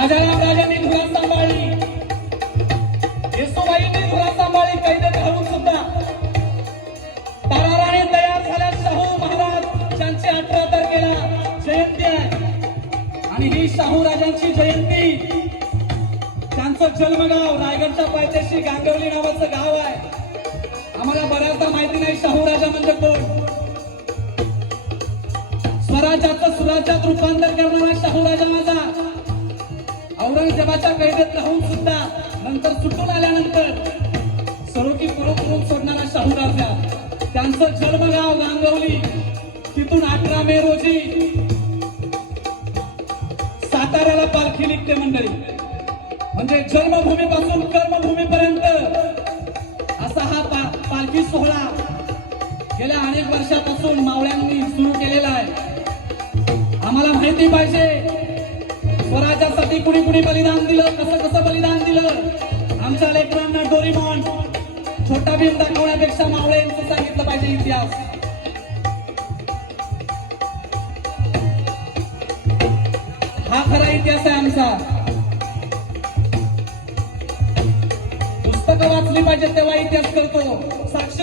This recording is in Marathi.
राजाराम राजांनी धुरा सांभाळली, येसुबाईंनी धुरा सांभाळली कैदेत घालून सुद्धा. ताराराणी तयार झाल्या. शाहू महाराज त्यांची 18 तारखेला जयंती आहे आणि ही शाहू राजांची जयंती. त्यांचं जन्मगाव रायगडच्या पायथ्याशी गांगवली नावाचं गाव आहे. आम्हाला बऱ्याचदा माहिती नाही शाहू राजा म्हणजे कोण. स्वराज्याचं सुराज्यात रूपांतर करणारा शाहू राजा माझा. औरंगजेबाच्या कैदेत राहून सुद्धा नंतर सुटून आल्यानंतर सरोकी करून सोडणारा शाहू राजा. त्यांचं जन्मगाव गांगवली. तिथून 18 मे रोजी साताऱ्याला पालखी निघते मंडळी. म्हणजे जन्मभूमीपासून कर्मभूमीपर्यंत असा हा पालखी सोहळा गेल्या अनेक वर्षापासून मावळ्यांनी सुरू केलेला आहे. आम्हाला माहिती पाहिजे स्वराज्यासाठी कुणी कुणी बलिदान दिलं, कसं कसं बलिदान दिलं. आमच्या लेकरांना डोरीमॉन छोटा भीम दाखवण्यापेक्षा मावळे यांचं सांगितलं पाहिजे इतिहास. हा खरा इतिहास आहे आमचा. पुस्तकं वाचली पाहिजे तेव्हा इतिहास करतो. साक्ष